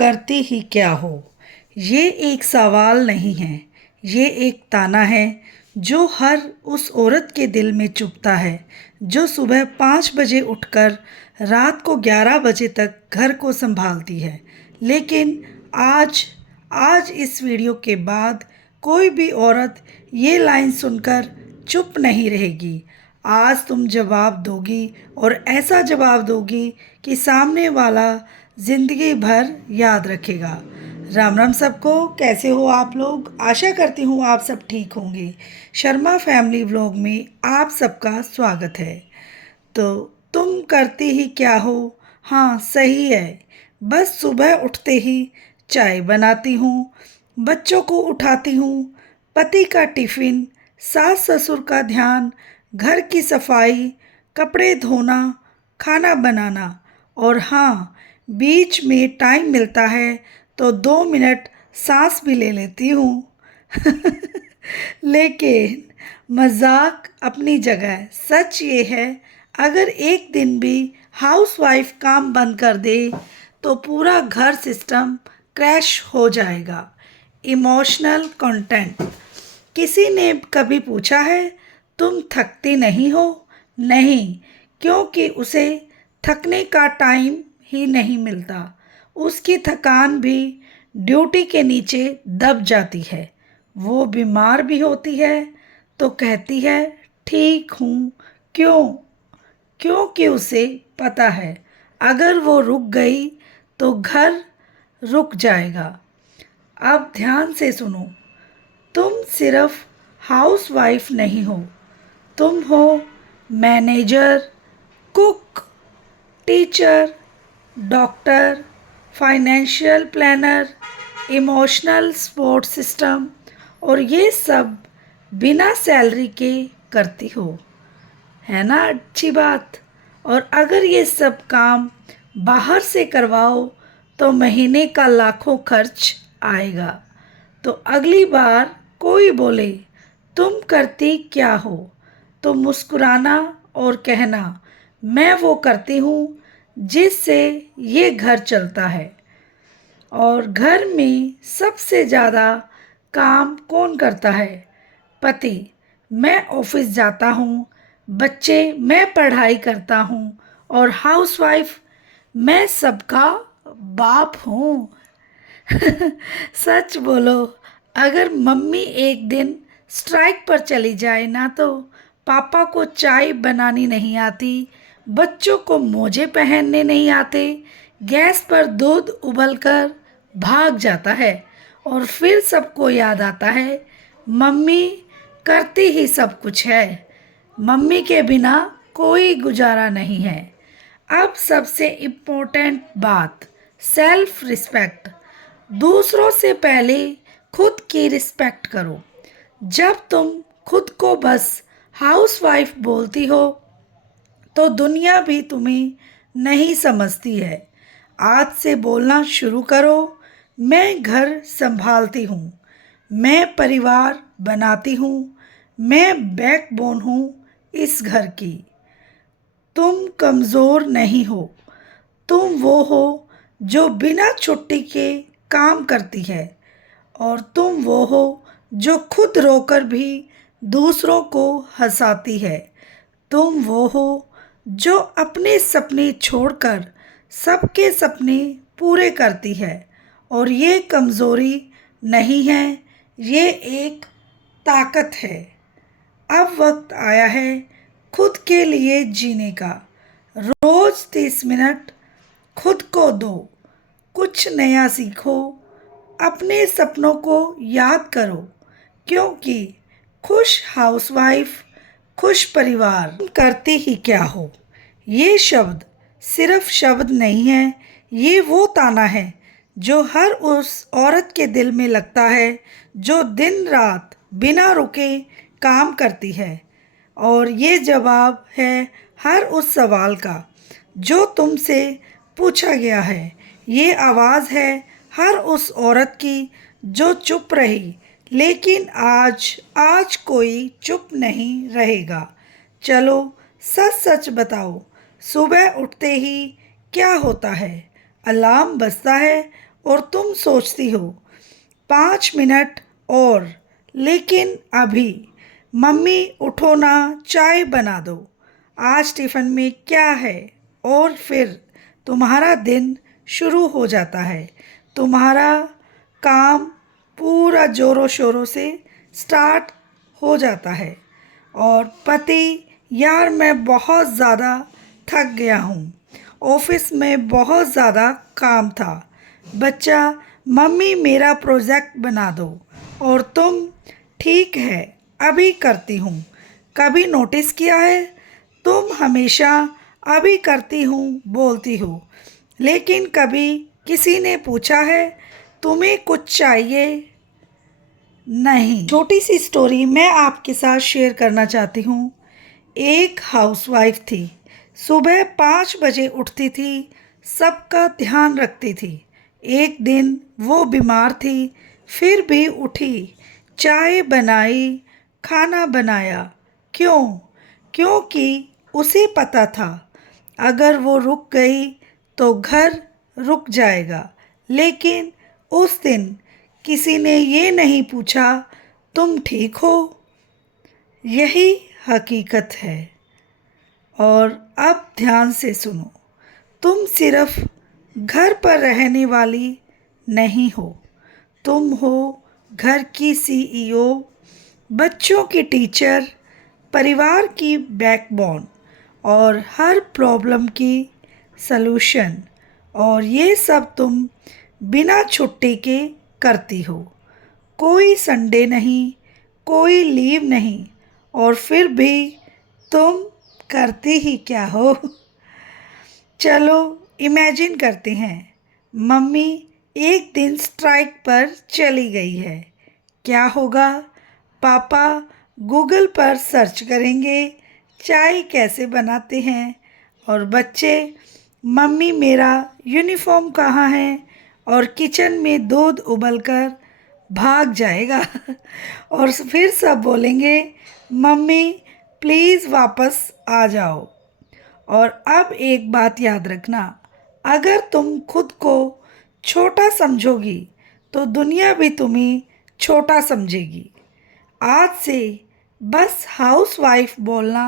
करती ही क्या हो? ये एक सवाल नहीं है, ये एक ताना है जो हर उस औरत के दिल में चुभता है जो सुबह 5 बजे उठकर रात को 11 बजे तक घर को संभालती है। लेकिन आज आज इस वीडियो के बाद कोई भी औरत ये लाइन सुनकर चुप नहीं रहेगी। आज तुम जवाब दोगी और ऐसा जवाब दोगी कि सामने वाला ज़िंदगी भर याद रखेगा। राम राम सबको, कैसे हो आप लोग? आशा करती हूँ आप सब ठीक होंगे। शर्मा फैमिली व्लॉग में आप सबका स्वागत है। तो तुम करती ही क्या हो? हाँ, सही है। बस सुबह उठते ही चाय बनाती हूँ, बच्चों को उठाती हूँ, पति का टिफ़िन, सास ससुर का ध्यान, घर की सफाई, कपड़े धोना, खाना बनाना और हाँ, बीच में टाइम मिलता है तो 2 मिनट सांस भी ले लेती हूँ। लेकिन मजाक अपनी जगह। सच ये है, अगर एक दिन भी हाउसवाइफ काम बंद कर दे तो पूरा घर सिस्टम क्रैश हो जाएगा। Emotional content. किसी ने कभी पूछा है तुम थकती नहीं हो? नहीं, क्योंकि उसे थकने का टाइम ही नहीं मिलता। उसकी थकान भी ड्यूटी के नीचे दब जाती है। वो बीमार भी होती है तो कहती है ठीक हूँ। क्यों? क्योंकि उसे पता है अगर वो रुक गई तो घर रुक जाएगा। अब ध्यान से सुनो, तुम सिर्फ हाउसवाइफ नहीं हो, तुम हो manager, cook, teacher, doctor, financial planner, emotional support system, और ये सब बिना सैलरी के करती हो। है ना अच्छी बात? और अगर ये सब काम बाहर से करवाओ तो महीने का लाखों खर्च आएगा। तो अगली बार कोई बोले तुम करती क्या हो तो मुस्कुराना और कहना मैं वो करती हूँ जिससे ये घर चलता है। और घर में सबसे ज़्यादा काम कौन करता है? पति। मैं ऑफिस जाता हूँ, बच्चे मैं पढ़ाई करता हूँ और हाउसवाइफ मैं सबका बाप हूँ। सच बोलो, अगर मम्मी एक दिन स्ट्राइक पर चली जाए ना तो पापा को चाय बनानी नहीं आती, बच्चों को मोजे पहनने नहीं आते, गैस पर दूध उबलकर भाग जाता है और फिर सबको याद आता है मम्मी करती ही सब कुछ है। मम्मी के बिना कोई गुजारा नहीं है। अब सबसे इम्पोर्टेंट बात, सेल्फ रिस्पेक्ट। दूसरों से पहले खुद की रिस्पेक्ट करो। जब तुम खुद को बस हाउसवाइफ बोलती हो तो दुनिया भी तुम्हें नहीं समझती है। आज से बोलना शुरू करो, मैं घर संभालती हूँ, मैं परिवार बनाती हूँ, मैं बैकबोन हूँ इस घर की। तुम कमज़ोर नहीं हो, तुम वो हो जो बिना छुट्टी के काम करती है। और तुम वो हो जो खुद रोकर भी दूसरों को हंसाती है। तुम वो हो जो अपने सपने छोड़कर सबके सपने पूरे करती है। और ये कमज़ोरी नहीं है, ये एक ताकत है। अब वक्त आया है खुद के लिए जीने का। रोज़ 30 मिनट खुद को दो, कुछ नया सीखो, अपने सपनों को याद करो, क्योंकि खुश हाउसवाइफ खुश परिवार। तुम करती ही क्या हो? ये शब्द सिर्फ शब्द नहीं है, ये वो ताना है जो हर उस औरत के दिल में लगता है जो दिन रात बिना रुके काम करती है। और ये जवाब है हर उस सवाल का जो तुमसे पूछा गया है। ये आवाज़ है हर उस औरत की जो चुप रही, लेकिन आज आज कोई चुप नहीं रहेगा। चलो सच सच बताओ, सुबह उठते ही क्या होता है? अलार्म बजता है और तुम सोचती हो 5 मिनट और, लेकिन अभी मम्मी उठो ना, चाय बना दो, आज टिफ़िन में क्या है। और फिर तुम्हारा दिन शुरू हो जाता है। तुम्हारा काम पूरा ज़ोरों शोरों से स्टार्ट हो जाता है। और पति, यार मैं बहुत ज़्यादा थक गया हूँ, ऑफिस में बहुत ज़्यादा काम था। बच्चा, मम्मी मेरा प्रोजेक्ट बना दो। और तुम, ठीक है अभी करती हूँ। कभी नोटिस किया है, तुम हमेशा अभी करती हूँ बोलती हो, लेकिन कभी किसी ने पूछा है तुम्हें कुछ चाहिए? नहीं। छोटी सी स्टोरी मैं आपके साथ शेयर करना चाहती हूँ। एक हाउसवाइफ थी। सुबह 5 बजे उठती थी, सबका ध्यान रखती थी। एक दिन वो बीमार थी, फिर भी उठी, चाय बनाई, खाना बनाया। क्यों? क्योंकि उसे पता था अगर वो रुक गई तो घर रुक जाएगा। लेकिन उस दिन किसी ने ये नहीं पूछा तुम ठीक हो। यही हकीकत है। और अब ध्यान से सुनो, तुम सिर्फ घर पर रहने वाली नहीं हो, तुम हो घर की सीईओ, बच्चों की टीचर, परिवार की बैकबोन और हर प्रॉब्लम की सलूशन। और ये सब तुम बिना छुट्टी के करती हो। कोई संडे नहीं, कोई लीव नहीं, और फिर भी तुम करती ही क्या हो? चलो इमेजिन करते हैं, मम्मी एक दिन स्ट्राइक पर चली गई है। क्या होगा? पापा गूगल पर सर्च करेंगे चाय कैसे बनाते हैं, और बच्चे, मम्मी मेरा यूनिफॉर्म कहाँ है, और किचन में दूध उबलकर भाग जाएगा। और फिर सब बोलेंगे मम्मी प्लीज़ वापस आ जाओ। और अब एक बात याद रखना, अगर तुम खुद को छोटा समझोगी तो दुनिया भी तुम्हें छोटा समझेगी। आज से बस हाउसवाइफ बोलना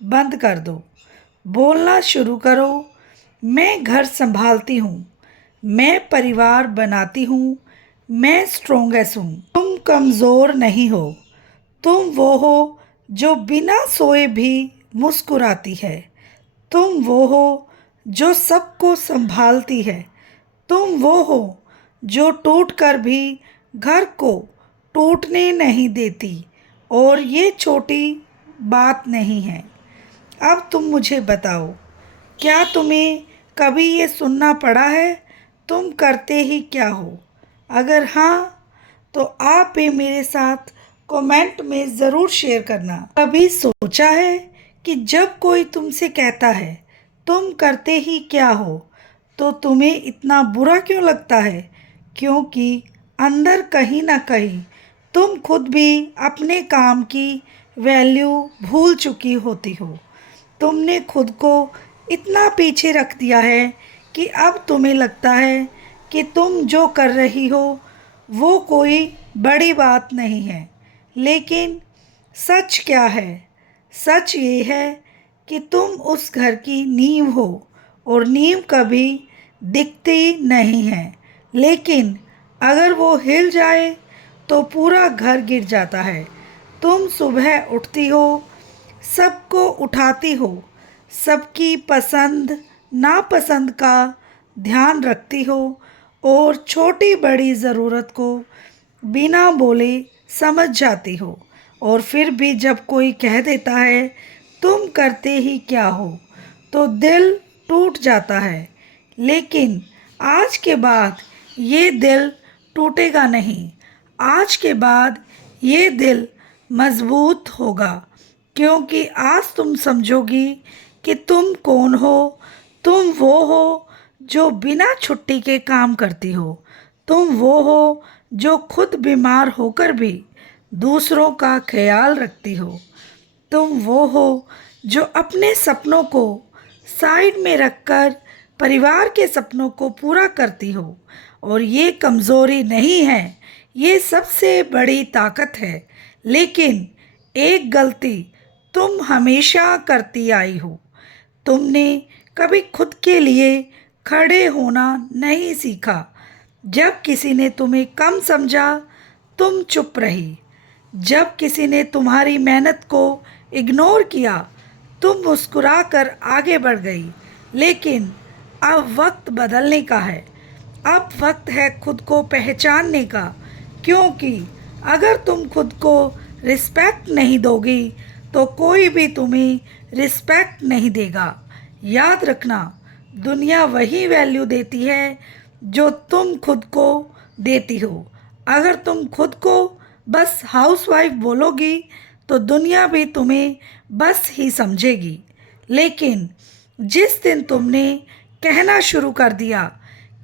बंद कर दो। बोलना शुरू करो, मैं घर संभालती हूँ, मैं परिवार बनाती हूँ, मैं स्ट्रॉन्गेस्ट हूँ। तुम कमज़ोर नहीं हो, तुम वो हो जो बिना सोए भी मुस्कुराती है। तुम वो हो जो सबको संभालती है। तुम वो हो जो टूट कर भी घर को टूटने नहीं देती। और ये छोटी बात नहीं है। अब तुम मुझे बताओ, क्या तुम्हें कभी ये सुनना पड़ा है तुम करते ही क्या हो? अगर हाँ, तो आप भी मेरे साथ कमेंट में ज़रूर शेयर करना। कभी सोचा है कि जब कोई तुमसे कहता है तुम करते ही क्या हो, तो तुम्हें इतना बुरा क्यों लगता है? क्योंकि अंदर कहीं ना कहीं तुम खुद भी अपने काम की वैल्यू भूल चुकी होती हो। तुमने खुद को इतना पीछे रख दिया है कि अब तुम्हें लगता है कि तुम जो कर रही हो वो कोई बड़ी बात नहीं है। लेकिन सच क्या है? सच ये है कि तुम उस घर की नींव हो, और नींव कभी दिखती नहीं है, लेकिन अगर वो हिल जाए तो पूरा घर गिर जाता है। तुम सुबह उठती हो, सबको उठाती हो, सबकी पसंद नापसंद का ध्यान रखती हो, और छोटी बड़ी ज़रूरत को बिना बोले समझ जाती हो। और फिर भी जब कोई कह देता है तुम करते ही क्या हो, तो दिल टूट जाता है। लेकिन आज के बाद ये दिल टूटेगा नहीं। आज के बाद ये दिल मज़बूत होगा, क्योंकि आज तुम समझोगी कि तुम कौन हो। तुम वो हो जो बिना छुट्टी के काम करती हो। तुम वो हो जो खुद बीमार होकर भी दूसरों का ख्याल रखती हो। तुम वो हो जो अपने सपनों को साइड में रखकर परिवार के सपनों को पूरा करती हो। और ये कमज़ोरी नहीं है, ये सबसे बड़ी ताकत है। लेकिन एक गलती तुम हमेशा करती आई हो, तुमने कभी खुद के लिए खड़े होना नहीं सीखा। जब किसी ने तुम्हें कम समझा, तुम चुप रही। जब किसी ने तुम्हारी मेहनत को इग्नोर किया, तुम मुस्कुराकर आगे बढ़ गई। लेकिन अब वक्त बदलने का है। अब वक्त है खुद को पहचानने का, क्योंकि अगर तुम खुद को रिस्पेक्ट नहीं दोगी तो कोई भी तुम्हें रिस्पेक्ट नहीं देगा। याद रखना, दुनिया वही वैल्यू देती है जो तुम खुद को देती हो। अगर तुम खुद को बस हाउसवाइफ बोलोगी तो दुनिया भी तुम्हें बस ही समझेगी। लेकिन जिस दिन तुमने कहना शुरू कर दिया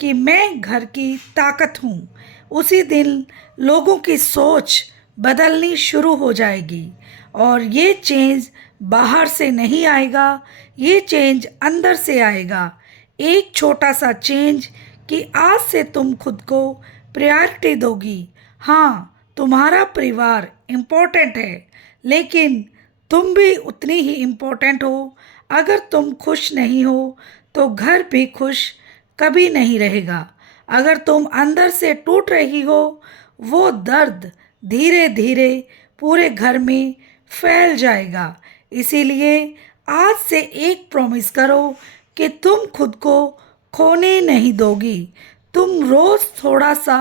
कि मैं घर की ताकत हूँ, उसी दिन लोगों की सोच बदलनी शुरू हो जाएगी। और ये चेंज बाहर से नहीं आएगा, ये चेंज अंदर से आएगा। एक छोटा सा चेंज कि आज से तुम खुद को प्रायोरिटी दोगी। हाँ, तुम्हारा परिवार इम्पोर्टेंट है, लेकिन तुम भी उतनी ही इम्पोर्टेंट हो। अगर तुम खुश नहीं हो तो घर भी खुश कभी नहीं रहेगा। अगर तुम अंदर से टूट रही हो, वो दर्द धीरे धीरे पूरे घर में फैल जाएगा। इसीलिए आज से एक प्रॉमिस करो कि तुम खुद को खोने नहीं दोगी। तुम रोज़ थोड़ा सा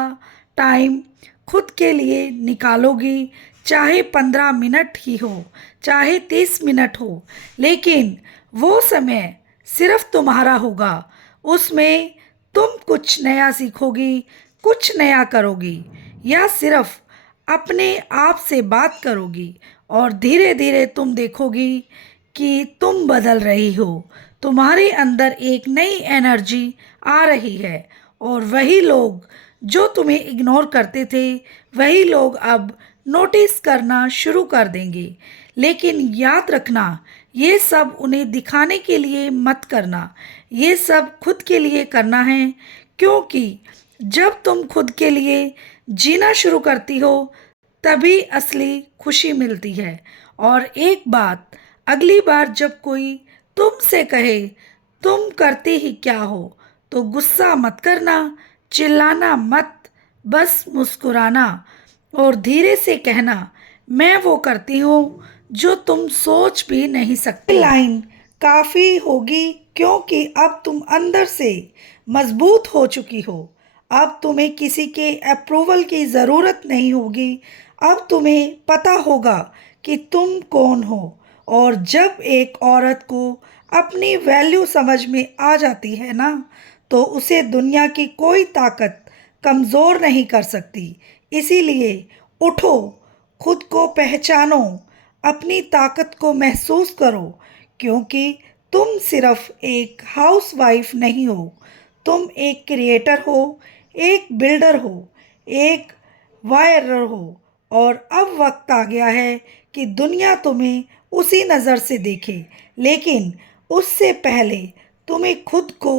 टाइम खुद के लिए निकालोगी, चाहे 15 मिनट ही हो, चाहे 30 मिनट हो, लेकिन वो समय सिर्फ तुम्हारा होगा। उसमें तुम कुछ नया सीखोगी, कुछ नया करोगी, या सिर्फ अपने आप से बात करोगी। और धीरे धीरे तुम देखोगी कि तुम बदल रही हो। तुम्हारे अंदर एक नई एनर्जी आ रही है, और वही लोग जो तुम्हें इग्नोर करते थे, वही लोग अब नोटिस करना शुरू कर देंगे। लेकिन याद रखना, ये सब उन्हें दिखाने के लिए मत करना, ये सब खुद के लिए करना है। क्योंकि जब तुम खुद के लिए जीना शुरू करती हो, तभी असली खुशी मिलती है। और एक बात, अगली बार जब कोई तुमसे कहे तुम करती ही क्या हो, तो गुस्सा मत करना, चिल्लाना मत, बस मुस्कुराना और धीरे से कहना, मैं वो करती हूँ जो तुम सोच भी नहीं सकते। लाइन काफ़ी होगी, क्योंकि अब तुम अंदर से मजबूत हो चुकी हो। अब तुम्हें किसी के अप्रूवल की ज़रूरत नहीं होगी। अब तुम्हें पता होगा कि तुम कौन हो। और जब एक औरत को अपनी वैल्यू समझ में आ जाती है ना, तो उसे दुनिया की कोई ताकत कमज़ोर नहीं कर सकती। इसीलिए उठो, खुद को पहचानो, अपनी ताकत को महसूस करो, क्योंकि तुम सिर्फ एक हाउसवाइफ नहीं हो, तुम एक क्रिएटर हो, एक बिल्डर हो, एक वायरर हो। और अब वक्त आ गया है कि दुनिया तुम्हें उसी नज़र से देखे, लेकिन उससे पहले तुम्हें खुद को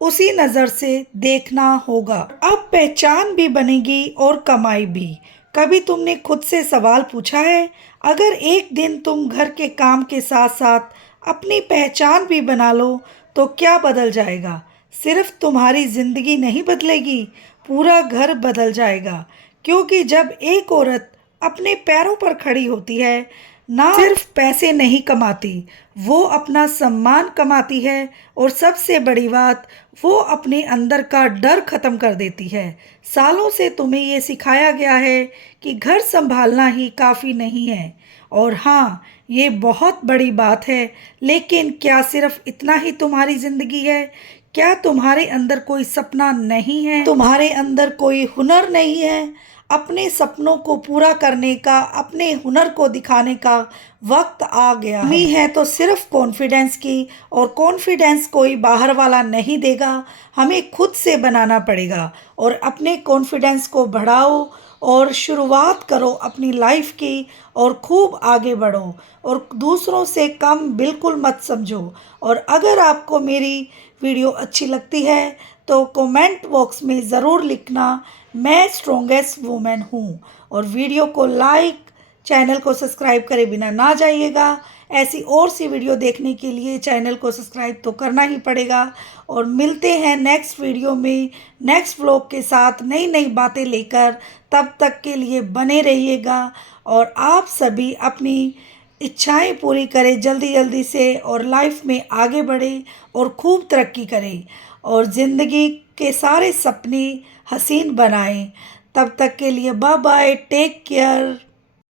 उसी नज़र से देखना होगा। अब पहचान भी बनेगी और कमाई भी। कभी तुमने खुद से सवाल पूछा है, अगर एक दिन तुम घर के काम के साथ साथ अपनी पहचान भी बना लो तो क्या बदल जाएगा? सिर्फ तुम्हारी ज़िंदगी नहीं बदलेगी, पूरा घर बदल जाएगा। क्योंकि जब एक औरत अपने पैरों पर खड़ी होती है, ना सिर्फ पैसे नहीं कमाती, वो अपना सम्मान कमाती है, और सबसे बड़ी बात, वो अपने अंदर का डर ख़त्म कर देती है। सालों से तुम्हें ये सिखाया गया है कि घर संभालना ही काफ़ी नहीं है, और हाँ, ये बहुत बड़ी बात है, लेकिन क्या सिर्फ इतना ही तुम्हारी ज़िंदगी है? क्या तुम्हारे अंदर कोई सपना नहीं है? तुम्हारे अंदर कोई हुनर नहीं है? अपने सपनों को पूरा करने का, अपने हुनर को दिखाने का वक्त आ गया है। है तो सिर्फ कॉन्फिडेंस की, और कॉन्फिडेंस कोई बाहर वाला नहीं देगा, हमें खुद से बनाना पड़ेगा। और अपने कॉन्फिडेंस को बढ़ाओ और शुरुआत करो अपनी लाइफ की, और खूब आगे बढ़ो, और दूसरों से कम बिल्कुल मत समझो। और अगर आपको मेरी वीडियो अच्छी लगती है तो कमेंट बॉक्स में ज़रूर लिखना मैं स्ट्रॉन्गेस्ट वुमेन हूँ। और वीडियो को लाइक, चैनल को सब्सक्राइब करे बिना ना जाइएगा। ऐसी और सी वीडियो देखने के लिए चैनल को सब्सक्राइब तो करना ही पड़ेगा। और मिलते हैं नेक्स्ट वीडियो में नेक्स्ट व्लॉग के साथ नई नई बातें लेकर। तब तक के लिए बने रहिएगा और आप सभी अपनी इच्छाएं पूरी करें जल्दी जल्दी से और लाइफ में आगे बढ़े और खूब तरक्की करें और ज़िंदगी के सारे सपने हसीन बनाएं। तब तक के लिए बाय बाय, टेक केयर।